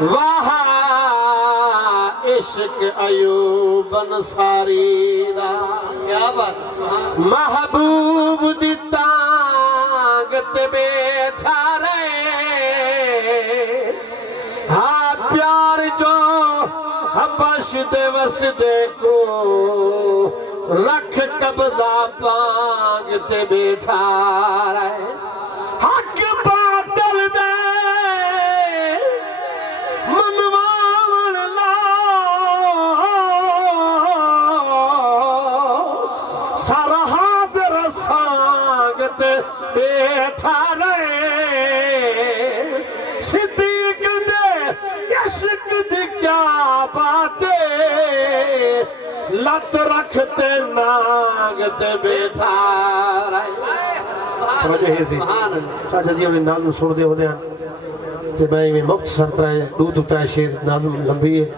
واہ عشق ایوب انصاری دا کیا بات محبوب دی تانگ تے بیٹھا رہے ہاں پیار جو حبش دے وسدے کو رکھ قبضہ پانگ تے بیٹھا رہے حق باطل دے منواون لا سارا حاضر سانگ تے بیٹھا رہے صدیق دے عشق دی کیا باتیں لت رکھتے ناگتے بیٹھا رہے توجہ ہے سی شاہدہ جی ہمیں نازم سن دے ہوتے ہیں کہ میں مختصر ترائے دو ترائے شیر نازم لمبی ہے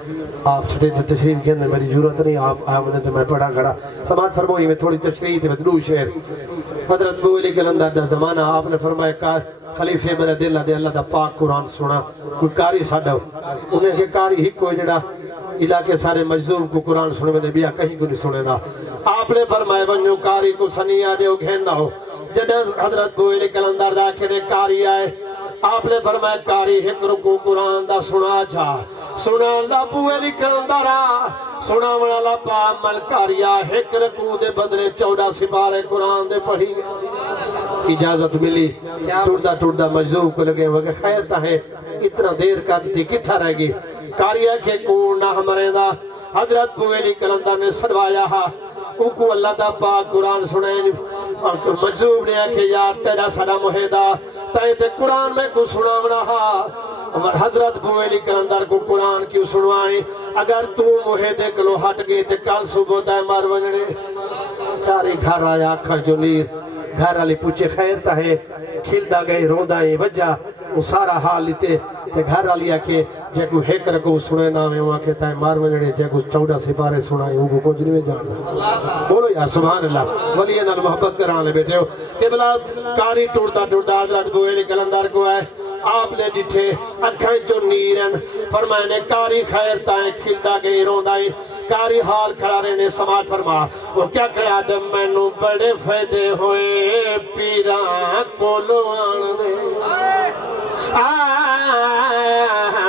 آپ چھٹے تشریف کے اندر میری ضرورت نہیں آپ آمنے تو میں پڑھا کھڑا سماعت فرموئی میں تھوڑی تشریح تھی دو شیر حضرت بو علی کلندر دا زمانہ آپ نے فرمایا کار خلیفے میرے دل دے اللہ دا پاک قرآن سنا کوئی کاری ساڑھا انہیں کہ کاری ہی کوئی جڑا علاقے سارے مجذوب کو قرآن سنے میں نے بیا کہیں کو نہیں سنے دا آپ نے فرمائے بنیو کاری کو سنیا دے گھین نہ ہو جدہ حضرت بو علی کلندر دا کھڑے کاری آئے آپ نے فرمایا کاری حکر کو قرآن دا سنا جا سنا اللہ بو علی کلندر سنا من اللہ پا عمل کاریا حکر کو دے بدلے 14 سپارے قرآن دے پڑھی گئے اجازت ملی ٹوڑدہ مجذوب کو لگے وگے خیر تا ہے اتنا دیر کرتی کتھا رہ گی کاریا کے کون نہ ہمارے دا حضرت بو علی کلندر نے سڑوایا ہا ان کو اللہ دا پاک قرآن سنائیں مجذوب نے آکھے یار تیرا سارا محیدہ تائیں تے قرآن میں کو سناونا ہا حضرت بو علی کلندر کو قرآن کیوں سنوائیں اگر تو محیدے کلو ہٹ گئے تے کل صبح دائیں مار ونجنے کاری گھر آیا آکھاں جو نیر گھر علی پوچھے خیر تا ہے کھل دا گئے روندائیں وجہ وہ سارا حال لیتے تے گھر علی آکھے جے کو حکر کو سنے نامے وہاں کہتا ہے مار وجڑے جے کو 14 سپارے سنائے ان کو کچھ نہیں جانتا بولو یار سبحان اللہ ولی نال محبت کرانے بیٹھے ہو کہ بلا کاری ٹوڑتا حضرت بو علی کلندر کو آئے آپ نے ڈٹھے اکھیں جو نیرن فرمائنے کاری خیر تائیں کھلدا گئی روندائیں کاری حال کھڑا رہنے سماعت فرما وہ کیا کھڑا دے مینوں بڑے فائدے ہوئے پیراں کولوں آن دے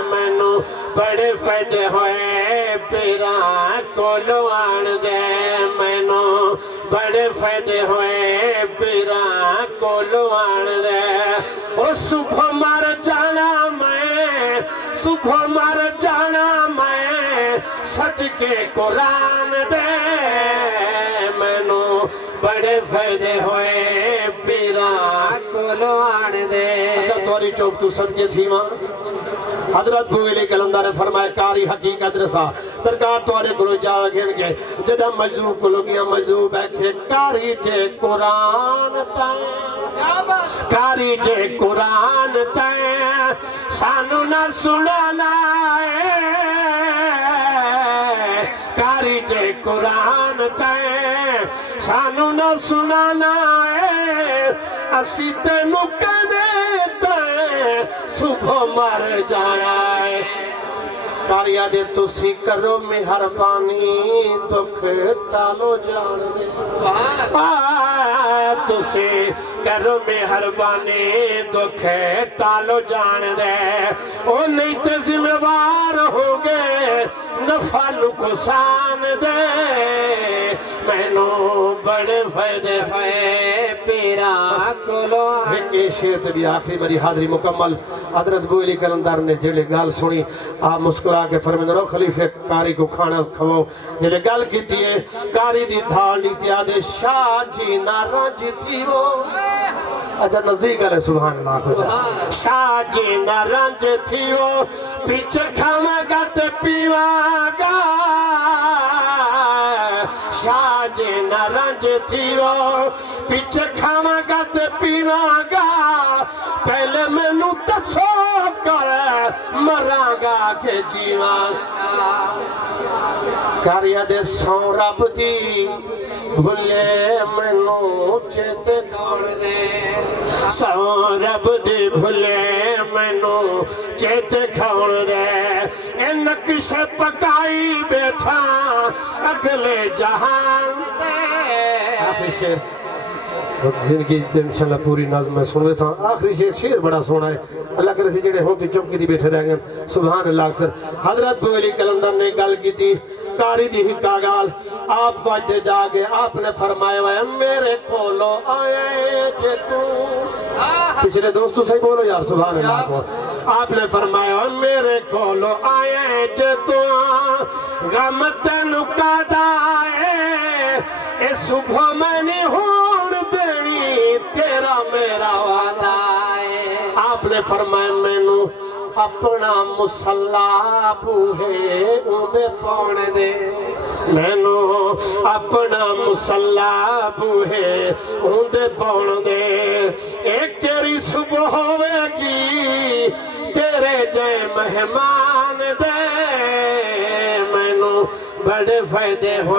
مینوں بڑے فائدے ہوئے پیراں کولوں آن دے مینوں بڑے فائدے ہوئے پیراں کولوں آن دے او صبح مر جانا میں صبح مر جانا میں صدقے قرآن دے مینوں بڑے فائدے ہوئے پیراں کولوں آن دے اچھا توری چوک تو صدقے تھی ماں حضرت بو علی کلندر نے فرمایا کاری حقیقت رسا سرکار توارے کلو جا گھن گئے جدہ مجذوب کلو گیا مجذوب ہے کہ کاری جے قرآن تائیں کاری جے قرآن تائیں سانو نہ سنانا کاری جے قرآن تائیں سانو نہ سنانا اسی تینو کدے تائیں صبح مر جانا ہے کاریا دے تسی کرو مہربانی دکھ ٹالو جان دے تسی کرو مہربانی دکھ ٹالو جان دے او نہیں تے ذمہ وار ہو گئے نفع نقصان دے مینوں بڑے فائدے ہوئے پیراں کولوں ایک شیر تے بھی آخری میری حاضری مکمل حضرت بو علی کلندر نے جڑے گال سنی آپ مسکرا کے فرمیندے رو خلیفہ کاری کو کھانا کھواؤ جڑے گال کیتی ہے کاری دی دھال نیتی آدھے شاہ جی نارنج تھی وہ اچھا نزدیک ہے سبحان اللہ کو جا شاہ جی نارنج تھی وہ پیچھے کھاما گا تے پیوا گا شاہ جی نارنج تھی وہ پیچھے کھاما گا تے پیوا گا پہلے میں نو تسو کر مراں گا کہ جیوان کاریا دے سو رب دی بھلے میں نو چیتے کھوڑ دے سو رب دی بھلے میں نو چیتے کھوڑ دے ایک سے پکائی بیٹھا اگلے جہان دے آخری شیر زندگی انشاءاللہ پوری نظم میں سن رہے تھا آخری شیر بڑا سونا ہے اللہ کرے سے جڑے ہوں تو چمکی دی بیٹھے رہ گئے سبحان اللہ اکثر حضرت بولی کلندر نے گل کی تھی کاری دی ہی کاغال آپ وجہ جاگے آپ نے فرمایا ہوئے میرے کولو آئے چھے تو پچھلے دوستو صحیح بولو یار سبحان اللہ کو آپ نے فرمایا ہوئے میرے کولو آئے چھے تو غم تینو کادائے اے صبح میں نہیں ہون دینی تیرا میرا وعدہ ہے آپ نے فرمایا میں نو اپنا مسلح بوہے اندے پونے دے میں نو اپنا مسلح بوہے اندے پونے دے ایک تیری صبح ہوئے گی تیرے جے مہمان دے میں نو بڑے فائدے ہو